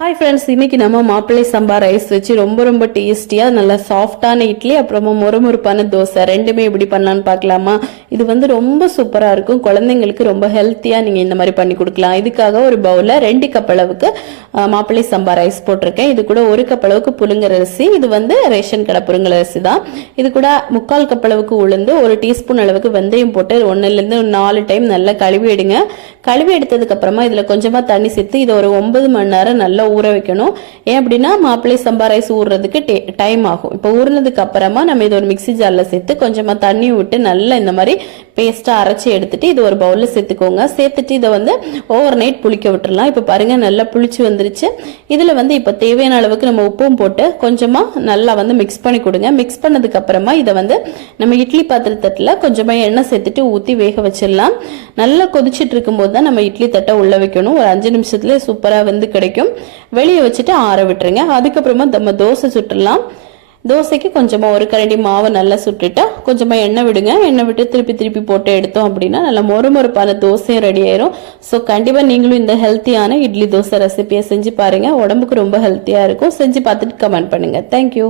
Hi friends, இன்னைக்கு நம்ம மாப்பிள்ளை சம்பா ரைஸ் வச்சு ரொம்ப டேஸ்டியாக நல்லா சாஃப்டான இட்லி அப்புறமா மொறுமொறுப்பான தோசை ரெண்டுமே எப்படி பண்ணலான்னு பார்க்கலாமா. இது ரொம்ப சூப்பராக இருக்கும். குழந்தைங்களுக்கு ரொம்ப ஹெல்த்தியாக நீங்கள் இந்த மாதிரி பண்ணி கொடுக்கலாம். இதுக்காக ஒரு பவுலில் 2 கப் அளவுக்கு மாப்பிள்ளை சம்பா ரைஸ் போட்டிருக்கேன். இது கூட 1 கப் அளவுக்கு புழுங்கல் அரிசி, இது ரேஷன் கடை புழுங்கல் அரிசி தான். இது கூட 3/4 கப் அளவுக்கு உளுந்து, 1 டீஸ்பூன் அளவுக்கு வெந்தயம் போட்டு 1லேருந்து 4 டைம் நல்லா கழுவி எடுங்க. கழுவி எடுத்ததுக்கு அப்புறமா இதில் கொஞ்சமாக தண்ணி சேர்த்து இதை ஒரு 9 மணி நேரம் நல்லா ஊற வைக்கணும். ஏன் அப்படின்னா மாப்பிள்ளை சம்பா ரைஸ் ஊறுறதுக்கு டைம் ஆகும். இப்போ ஊறினதுக்கு அப்புறமா நம்ம இதை ஒரு மிக்சி ஜாரில் சேர்த்து கொஞ்சமாக தண்ணி விட்டு நல்லா இந்த மாதிரி பேஸ்ட்டாக அரைச்சி எடுத்துட்டு இது ஒரு பவுலில் சேர்த்துக்கோங்க. சேர்த்துட்டு இதை ஓவர் நைட் புளிக்க விட்டுறலாம். இப்போ பாருங்க நல்லா புளிச்சு வந்துருச்சு. இதில் இப்போ தேவையான அளவுக்கு நம்ம உப்பும் போட்டு கொஞ்சமாக நல்லா மிக்ஸ் பண்ணி கொடுங்க. மிக்ஸ் பண்ணதுக்கு அப்புறமா இதை நம்ம இட்லி பாத்திரத்தில் கொஞ்சமாக எண்ணெய் சேர்த்துட்டு ஊற்றி வேக வச்சிடலாம். நல்லா கொதிச்சுட்டு இருக்கும்போது தான் நம்ம இட்லி தட்டை உள்ள வைக்கணும். ஒரு 5 நிமிஷத்துல சூப்பராக கிடைக்கும். வெளியே வச்சுட்டு ஆற விட்டுருங்க. அதுக்கப்புறமா நம்ம தோசை சுட்டுடலாம். தோசைக்கு கொஞ்சமாக 1 கரண்டி மாவை நல்லா சுட்டுட்டா கொஞ்சமாக எண்ணெய் விடுங்க. எண்ணெய் விட்டு திருப்பி போட்டு எடுத்தோம் அப்படின்னா நல்லா மொறுமொறுப்பான தோசையும் ரெடி ஆயிரும். ஸோ கண்டிப்பாக நீங்களும் இந்த ஹெல்த்தியான இட்லி தோசை ரெசிபியை செஞ்சு பாருங்க. உடம்புக்கு ரொம்ப ஹெல்த்தியாக இருக்கும். செஞ்சு பார்த்துட்டு கமெண்ட் பண்ணுங்க. தேங்க்யூ.